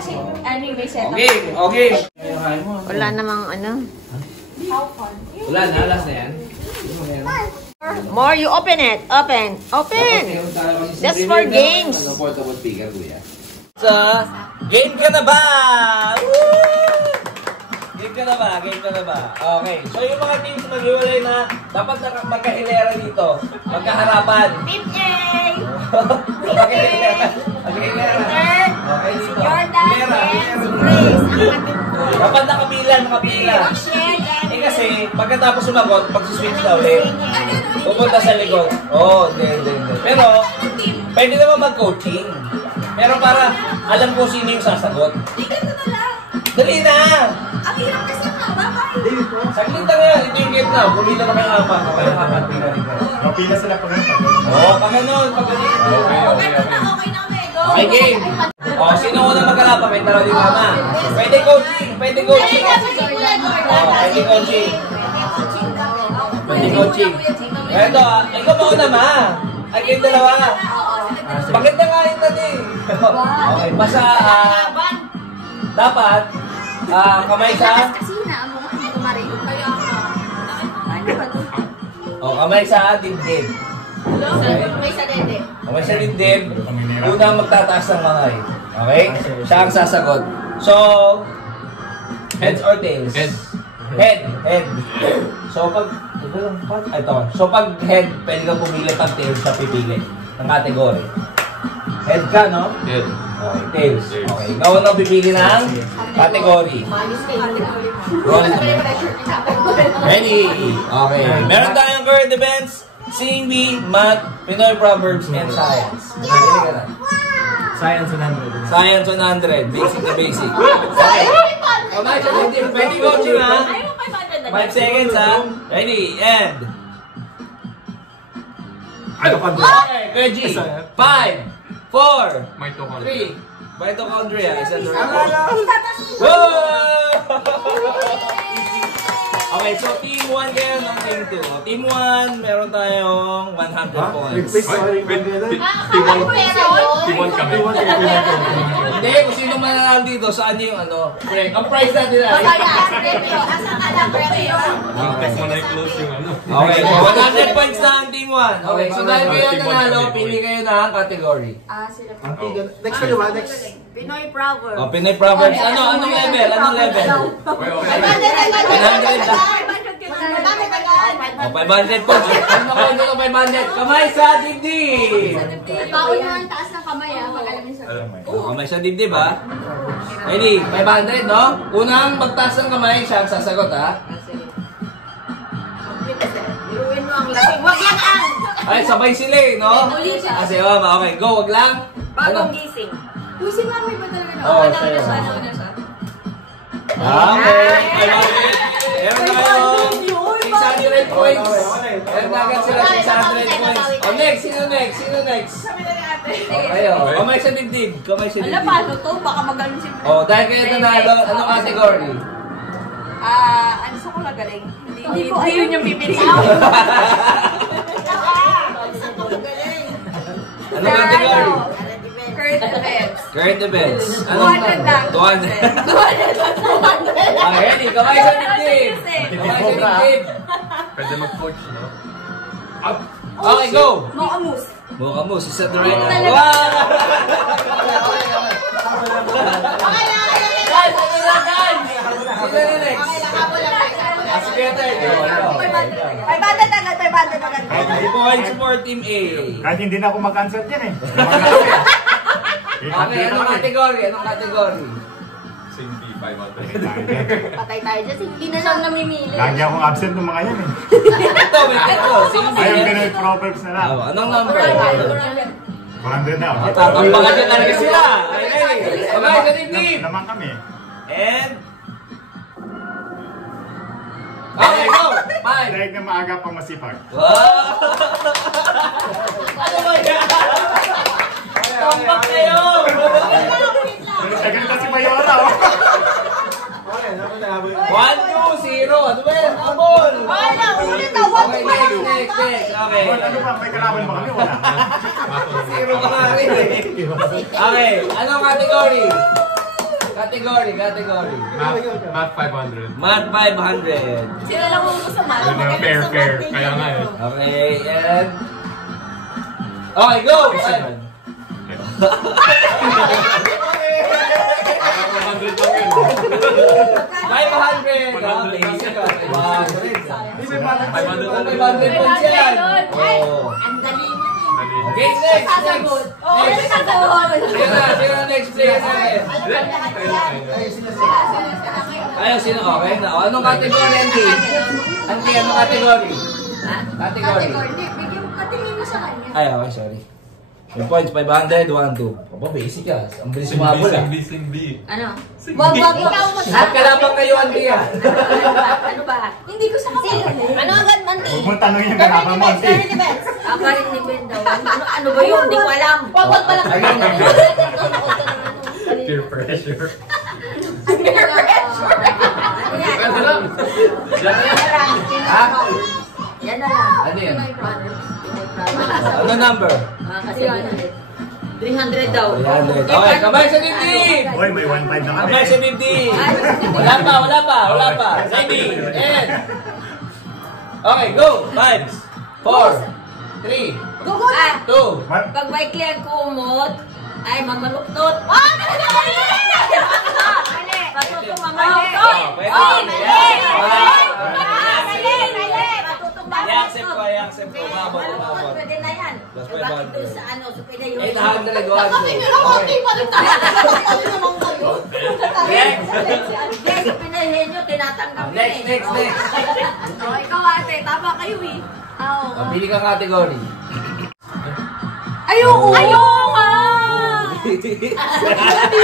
kasi ano may setup. Okay, okay. Wala namang ano. Wala na, last na yan. More, you open it. Open. Open. That's for games. Portable speaker, kuya. So, game ka na ba? Woo! Game ka na ba? Game ka na ba? Okay. So, yung mga teams mag-iwalay na dapat magkahilera dito. Magkaharapan. Team A! Magkahilera. Magkahilera. Okay, dito. Jordan Hilera. and Grace. Dapat nakapila. Eh kasi, pagkatapos sumagot, pag-switch na ulit. Pupunta sa likod. Oo, hindi. Pero, pwede naman mag-coaching. Pero para alam ko sino yung sasagot. Dali na! Ang hirap kasi Saglit na yan. Ito yung game na. Pumila na kayo apat. Okay, apat. Mapila sila pag ganun. Oo, pag ganun. Okay na, Mego. Okay, game. O, sino unang magkalapa? May tara di mama. Pwede coaching. Pwede coaching. Pwede coaching. Pwede coaching. Ito, ikaw mauna ma. Ay, kayong dalawa. Bakit na nga yun natin? Okay, basta, dapat, kamay sa... Kasi na, mo kumarin. Kaya ano ba ito? O, kamay sa dibdib. May sa dede. Kamay sa dibdib. Una magtataas ng kamay. Okay? Siya ang sasagot. So, heads or tails? Head. So, pag... Ito. So, pag head, pwede kang pumili. Pag tails, siya pipili ng category. Head ka, no? Head. Okay, tails. Okay. Ikaw ang pipili ng category. Ready? Okay. Meron tayong current events, singing bee, math, Pinoy proverbs, and science. Pili ka na. Science 100. Science 100. Basic na basic. Okay. Pwede coaching, ha? 5 seconds, ha? Ready? And... Okay, Reggie. 5, 4, 3. Mitochondria. Isa na rin. Okay, so team 1 kayo ng team 2. Team 1, meron tayong 100 points. Team 1 kami. Hindi, kung sino mananalo dito, saan yung ano? Ang prize natin na. Text mo na i-close yung ano. Okay, 100 points na ang team 1. Okay, so dahil kayo nanalo, pili kayo na ang category. Next video ba? Next. Pinoy Proverbs. Oh, Pinoy Proverbs. Anong level? Anong level? 500 points. Ano kayo dito 500? Kamay sa dibdib! Baon na ang taas ng kamay, pag alam niyo sa Kamay sa dibdib, ha? Ready? 500, no? Unang magtaas ng kamay, siya ang sasagot, ha? Iruin mo ang lasing. Wag lang ang! Ay, sabay sila, no? Kasi, okay, go, wag lang. Bagong gising. Pusin lang, may ba talaga na? Oo, sa'yo. Okay. Meron tayong 600 points. Meron agad sila 600 points. Oh, next. Sino next? Ayo. Kamay sa dibdib. Alam, paano to? Baka magaling si Fred. Oh, dahil kayo nanalo, anong category? Ano sa ko nagaling? Hindi ko ayun yung pipiliin. Anong category? Current events. Anong 200 lang. 200. Okay, ready? Kamay sa dibdib. Pwede mag-coach, no? Okay, go. Mokamus. Mokamus, is that the right Talaga. Wow! Guys, sino na next? Sige, tayo. 500 agad. 5 points for Team A. Kahit hindi na ako mag-answer dyan eh. Okay, anong category? Same P5 Patay tayo dyan. Hindi na lang namimili. Lagi akong absent ng mga yan eh. Ito. Ayun, Pinoy Proverbs na lang. Anong number? 100 na. Tatambakan niya talaga sila. Okay, kamay sa dibdib. Naman kami. And... Okay, go! 5. Dahil na maaga pang masipag. Wow! Ano ba yan? Tambak kayo! Saglit na si Mayora oh. 1, 2, 0. Ano ba yan? Abol! Okay, next. Okay. Ano ba? May kalaban ba kami? Wala. 0 ka nga rin eh. Okay, anong category? Category. Math 500. Math 500. Sila lang mo sa math. Ano na, fair. Kaya nga eh. Okay, and... Okay, go! 500 lang yun. 500! 500 points yan! Oh. Ang dali na Okay, next! sasagot. Oo, Next! sasagot. Sino na next player natin? Ayaw, sino? Okay na. O, anong category, Auntie? Auntie, anong category? Category. Bigyan mo, patingin mo sa kanya. Ay, okay, sorry. Yung points, 500, 1, 2. Aba, basic ka. Ang bilis sumabol ah. Sing-B. Ano? Wag. At kalabang kayo, Auntie ah. Ano ba? Hindi ko sa kapatid. Ano agad, Manti? Huwag mong tanongin yung kalaban mo, Auntie. Ako rin ni Ben daw. Ano ba yun? Hindi ko alam. Wag pala. Peer pressure. Peer pressure. Ano lang? Ha? Yan na lang. Ano yan? My brother. Ano number? Kasi 300 daw. 300. Okay, kamay sa dibdib! Boy, may 1.5 na kami. Kamay sa dibdib! Wala pa. Ready, and... Okay, go! 5, 4, 3, Go. 2, What? Pag may kliyang kumot, ay mamaluktot. Matutong mamaluktot. I-accept ko. Umabot. Pwede na yan. Plus Bakit 500. doon sa ano, sa Pinayo? 800, go on. Next, sa Pinayo nyo, tinatanggap yun Next. Oh, ikaw ate, tama kayo eh. Oo. Pili kang category. Ayoko nga! Hindi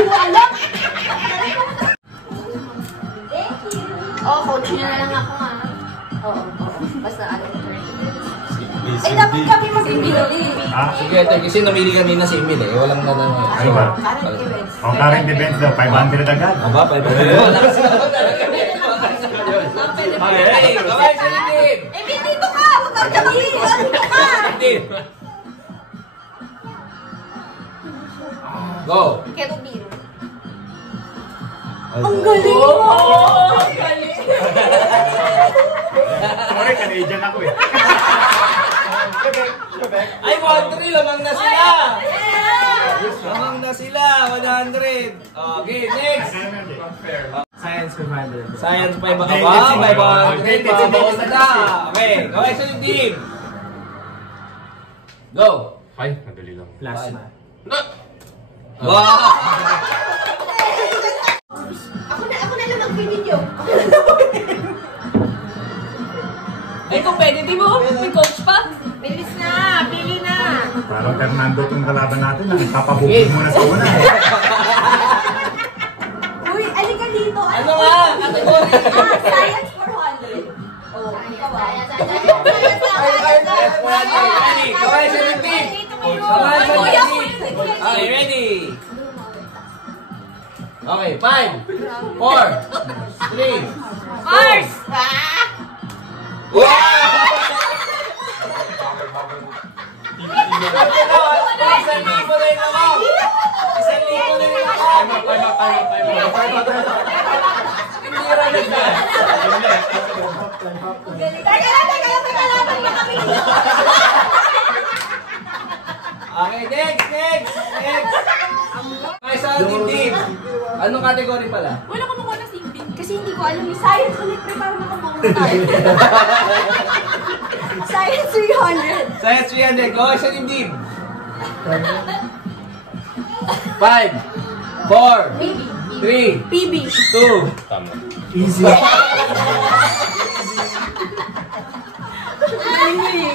mo alam. Oh, coach nyo na lang ako nga. Oo. Basta ano. Ay, dapat kami mag-ibili. Ha? Sige, ito. Kasi namili kanina si Emil eh. Walang natanong. Ano ba? Current events. O, current events daw, 500 agad. Aba, 500. Wala kasi Okay, ready? Kamay sa dibdib! Eh, dito ka! Huwag kang sabihin! Dito ka! Dibdib! Go! Kero biro. Ang galing mo! Sorry, Canadian ako eh. Ay, 1-3! Lamang na sila! Lamang na sila! 100! Okay, next! Science 500. Science 5 ba? 500! Babawas na! Okay, kamay sa dibdib! Go! Ay, madali lang. Plasma. No! Wow! Ako na lang mag-video. Ay, kung pwede, di mo? May coach pa? Bilis na! Pili na! Parang Fernando itong kalaban natin. Papabugin muna sa una. Uy, alika dito! Ano nga? Category? Science 400. Oh, ikaw ba? Yes, 100. Ready? Kamay sa dibdib! Kamay sa dibdib! Okay, ready? Okay, 5, 4, 3, Mars! Wow! Isang libo na yun ako! Isang libo na yun ako! Time up. Hindi rin na! Teka lang, laban pa kami. Okay, next! Okay, sa dibdib. Anong category pala? Wala ko nakuha na simbing. Kasi hindi ko alam yung science. Ulit-prepare na ako mga tayo. Science 300. Science 300. Go sa dibdib. 5, 4, PB. 3, PB. 2, Tama. Easy.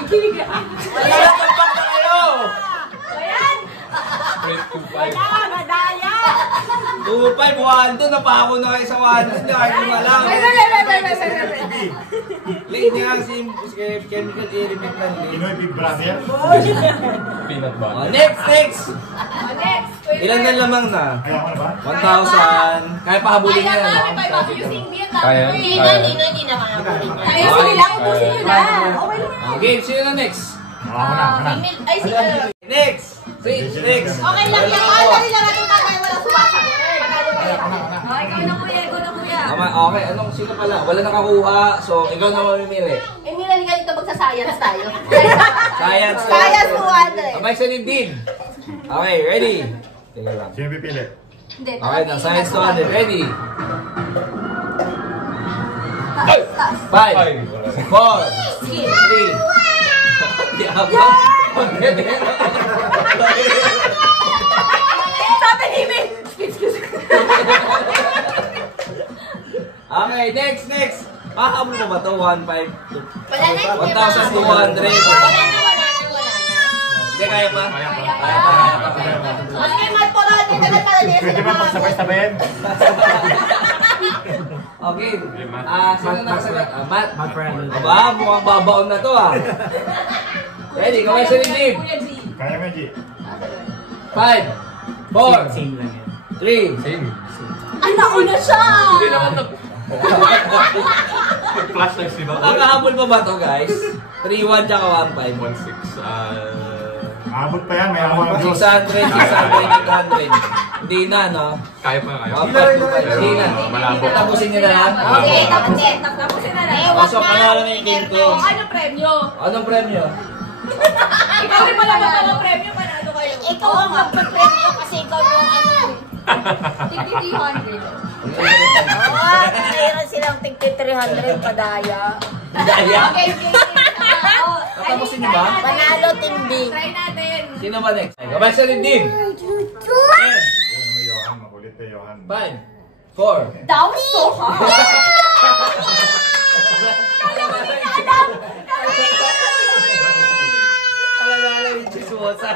Kilig ka. wala na kayo! Ayan. Grade 2-5. Wala, madaya. 2, 5, 1, 2. Napako na kayo sa 1. Hindi ako malang. Late niya si chemical element lang. Pinoy Big Brother. Peanut butter. Next! Next. Ilan na lamang na? Ayaw ko na ba? 1,000. Kaya pahabulin niya. Kaya. Hindi na makakabalik. Kaya sige lang, ubusin nyo na. Okay lang. Okay, sino na next? Ako na. Ay, sige. Next! Next! Okay lang yan. Dali lang natin tatay. Wala sumasagot. Ako na. Tama, okay. Anong sino pala? Wala nakakuha. So, ikaw na mamimili. Emily, ka dito magsa-science tayo. Science. Science 200. Abay sa din. Okay, ready? Teka lang. Sino pipili? Hindi, Okay na, science 200. Ready? Taas. 5, 4, 3. Di apa? Sabi ni Min! Okay, next. Kakabol mo ba ito? 1,500. Wala na. 1,200. Hindi, kaya pa? Kaya pa. Mas may mat po natin. Pwede ba pagsabay-sabayin? Okay. Sino nakasagot? Matt. Matt Brandon. Aba, mukhang babaon na to ah. Ready, kamay sa dibdib. Kaya mo, G. 5, 4, Same lang yan. 3. Same. Ay, nauna siya! Hindi naman na. Flash lights, di ba? Kakahabol pa ba to guys? 3-1 tsaka 1-5. 1-6. Abot pa yan, may abot ang Diyos. 600, 800. Hindi na, no? Kaya pa, kaya pa. 1-5, 2-5. Hindi na. Malabo. Tapusin nyo na lang. Okay, tapusin na lang. So, pangalan na yung game ko. Ano premyo? Anong premyo? Ikaw rin pala magkano premyo, panalo kayo. Ikaw ang magpa-premyo kasi ikaw yung ano. Tigti 300. Oh, mayroon silang tigti 300 padaya. Daya. Okay. Tapusin nyo ba? Panalo Team B. Try natin. Sino ba next? Kamay sa dibdib. 10, Johan, makulit eh, Johan. 5, 4. Down so hard. Alala yung chismosa.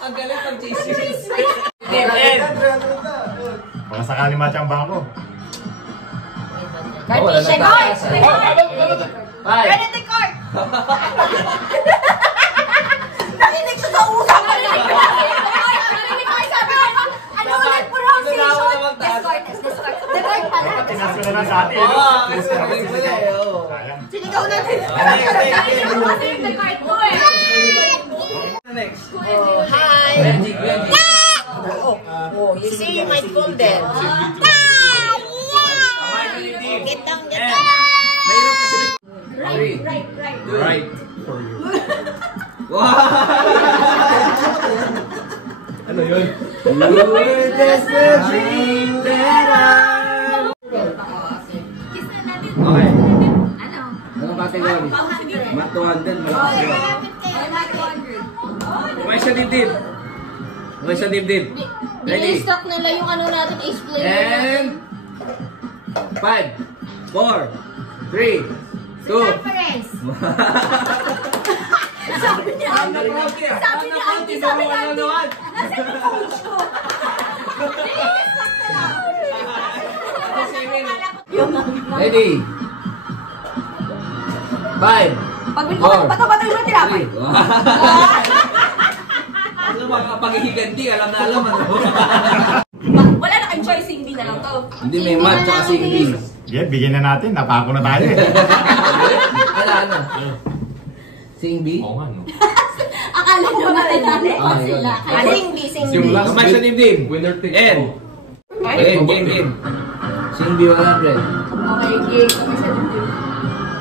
Ang galing ng chismis. End. Baka sakali matiyang bangko. Cartesian cards. Five. Ready card. Nakinig ko sa usapan niya. Narinig ko sabi ko, ano ulit pronunciation? Discard. The card pala. Tinas ko na lang dati. Oo, kasi galing mo na eh. Oo. Sayang. Sinigaw natin. Nakinig ko kasi yung the card mo eh. Next. Hi. Reggie, Reggie. Oh, you see, you might fall then. Kamay sa dibdib. Getang, End. getang. Mahirap kasi. Right. Right for you. Wow! Ano yun? You were just a dream that I... Kiss na natin. Okay. Ano? Anong category? Mat 200. Malaki yun. Kamay sa dibdib. Kamay sa dibdib. Ready? Nili-stock nila yung ano natin, ace player. And... 5, 4, 3, 2... Conference. Sabi niya, Auntie, sabi niya, Auntie. Nasa yung coach ko. Nili-stock nila. Ready? 5, Pag bato-bato yung tinapay. 3... Ano mga paghihiganti? Alam na alam ano? Wala na kayong choice, hindi na lang to. Hindi may mat tsaka singing. Yeah, bigyan na natin. Napako na tayo eh. Ano? Sing B? Oo nga, no? Akala nyo matinali pa Ah, sila. yun. Sing B. Yung last Kamay sa dibdib. Winner takes End. all. Game. Sing B 100. Okay, game. Kami sa dibdib.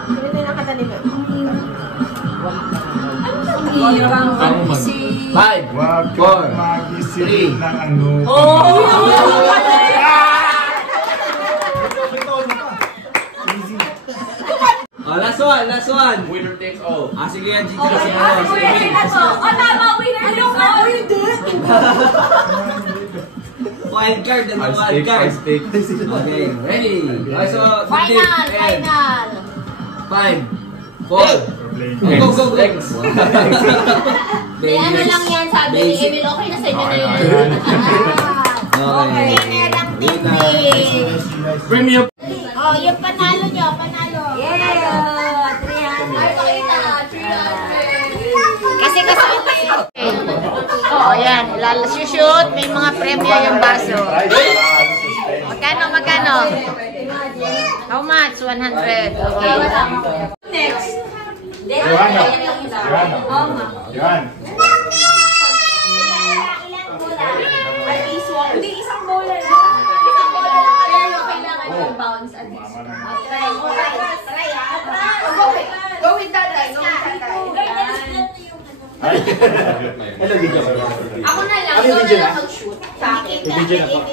Sino na nakatalima? Ang hirang mag-isip. 5, Huwag 4, kang mag-isip 3. ng ano. Oh, last one. Winner takes all. Sige yan, Gigi. Okay, winner na to. O, tama, winner takes all. Wild card, High wild stake, card. high stake. Okay, ready? Okay, so, Final. 5, 4. We're playing Go, games. go, go. May ano lang yan, sabi ni Emil, okay na sa inyo na yun. Okay. Winner ang team. Premium. Oh, yung panalo nyo, panalo. Yeah! 300. Ay, pakita. 300. Kasi kasama yun. Oo, yan. Shoot, may mga premyo yung baso. Magkano? How much? 100. Okay. Next. Johan. Oo nga. Johan. Ay, iswa. Hindi, isang bola lang. Isang bola lang. Pero kailangan yung bounce at least. Try. Go with tatay. Hello, video ko. Ako na lang. Ikaw na lang mag-shoot. Sa akin. I-video mo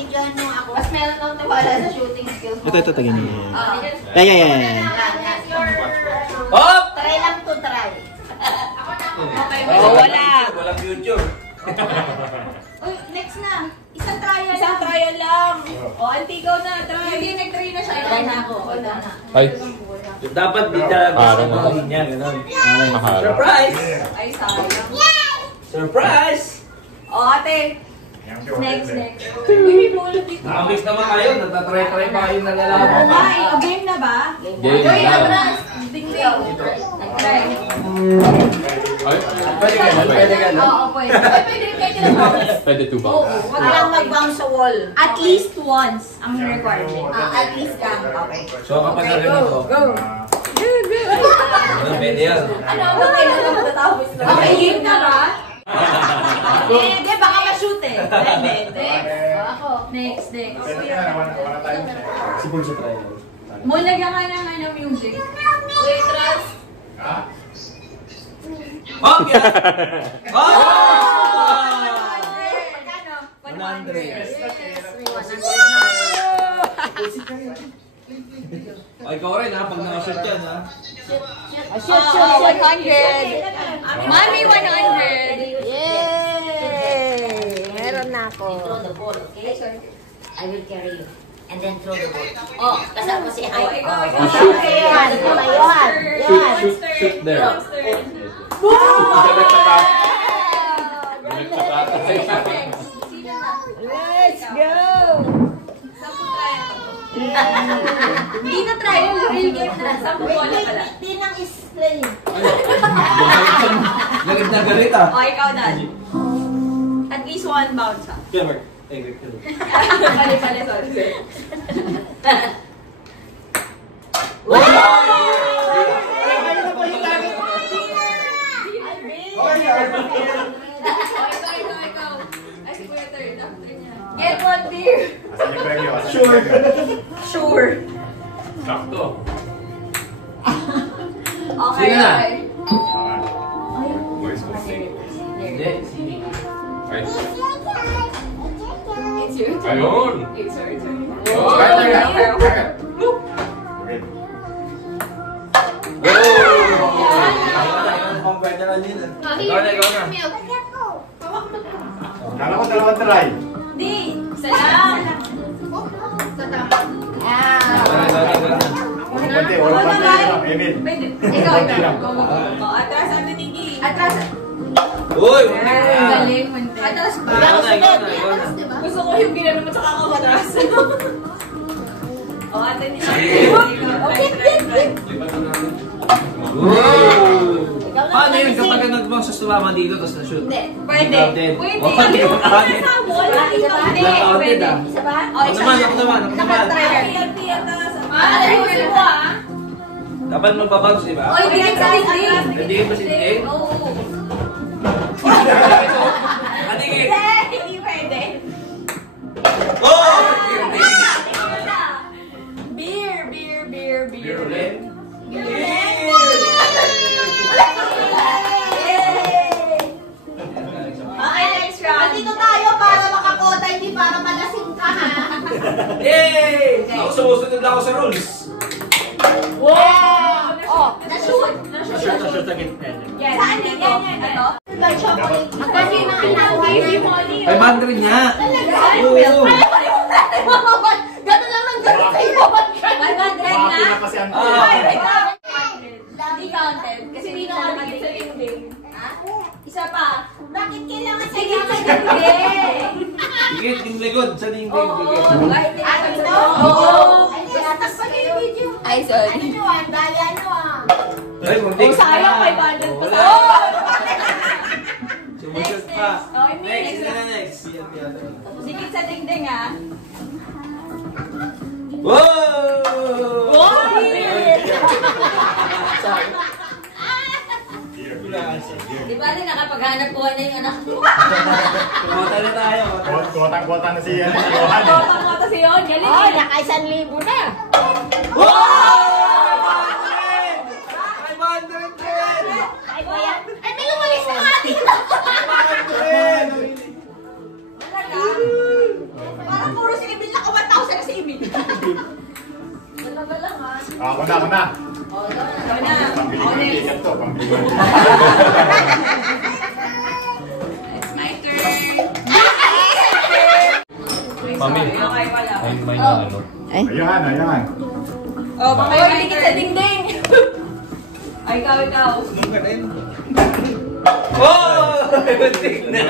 ako. Mas meron akong tiwala sa shooting skills mo. Ito, tagin niyo. Yan. Hop! Try lang to try. Ako na. Okay. Wala. Walang YouTube. Uy, next na. Isang trial lang. O, auntie, ikaw na. Try. Hindi, nag-try na siya. Try na ako. Wala na. Ay. Dapat bigla niya, gano'n. Surprise! Ay, sayang. Surprise! O, ate. Next. Uy, may pulot dito. Nakamiss naman kayo, natatry-try pa kayo na nalaman. Ay, game na ba? Game na. Atras. Ding-ding. Nag-try. Pwede ka na. Oo, pwede. Pwede na bounce. Pwede 2 Oo, bounce. wag lang mag-bounce sa wall. At least once ang requirement. At least lang. Okay. So kapag narinig ko, pwede yan. Ano ba kayo na matatapos na? Okay, game na ba? Hindi, baka ma-shoot eh. Hindi. Ako. Next. Si Pulso tayo. Mo, lagyan ka ng music. Waitress. Hop! Yan! Hop! 100. Ay, ikaw rin ha, pag nakashoot yan ha. Shoot, 100. Mami, 100. Yay! Meron na ako. Throw the ball, okay? I will carry you. And then throw the ball. Oh, kasama si Hype. Shoot there. Let's go! Hindi na try. Real game na. Sampu bola pala. Tinang is playing. Galit na galit ah. O, ikaw na. At least one bounce ha. Mali, sorry. Ikaw. Ay, si Kuya Third. After niya. Get one beer. Asan yung premyo? Sure. Sakto. Okay, Sino na? okay. Voice of sing. Hindi, sini. Right. It's your turn. Ayun. It's your turn. Ikaw na. Kala ko dalawang try. Hindi. Isa lang. Walang pantay lang. Emil. Ikaw. O, atras ang nanigi. Atras. Uy! Galing, munti. Atras ba? Ikaw na. Gusto ko yung ginano mo sa kakakatras. O, ate niya. Paano yun kapag nagbounce sa sumama dito tapos na-shoot? Pwede. Pwede. Pwede. Sa bola. Naka-outed ah. Isa ba? O, Ako isa naman. Nakatry. Ayusin mo ah. Dapat magbabounce, di ba? O, ibigay sa dingding. Hindi ba si Ding? Oo. Aningin! Hindi pwede. Oh! Beer. ulit. Okay, next round. Andito tayo para makakota, hindi para malasing ka, ha? Yay! Ako sumusunod lang ako sa rules. Wow! Oh, na-shoot. Na-shoot sa gitna. Saan din yan? Ito? Magkasi na kinakuha ni Molly. 500 nga. Oo. Gano'n lang ng gano'n sa'yo. 500 na? Kasi ang Hindi counted. Kasi hindi nakalagay sa dingding. Isa pa. Bakit kailangan sa dingding? Dikit, yung likod sa dingding. Oo. Dikit. Ito? Oo. Tinatas pa yung video. Ay, sorry. Ano nyo ah? Dali ano ah? Ay, muntik na. Sayang 500 pa Wala. sa Sumusot pa. Next. Sikit sa dingding ah. Wow! Wow! Sorry. Di ba rin nakapaghanap buhay na yung anak mo? Kumota na tayo. Kotang-kota na si Johan. Kota si Yon, galing. Oh, naka 1,000 na. Ay, ba yan? Ay, may umalis na atin. Parang puro si Emil na 1,000 na si Emil. Dalawa lang ha. Ako na. Oh, ikaw na. Pambili ko ng ticket to. Pambili ko ng It's my turn. Mami. Okay, wala. May ano. Ayan. Oh, mamaya dikit sa dingding. Ay, ikaw. Oh! Tignan!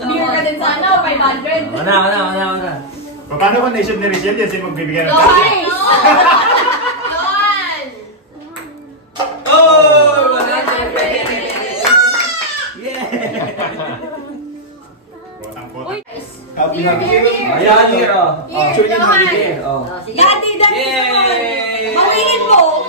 Beer ka din sana, 500. Mana. Paano ba na-issue ni Richelle yan? Sino magbibigyan ng Guys! Oh! 100! Yeah! Kotang-kota. Ayan, here, oh. Actually, here, oh. Sige. Dati, Yay! Mawilin mo!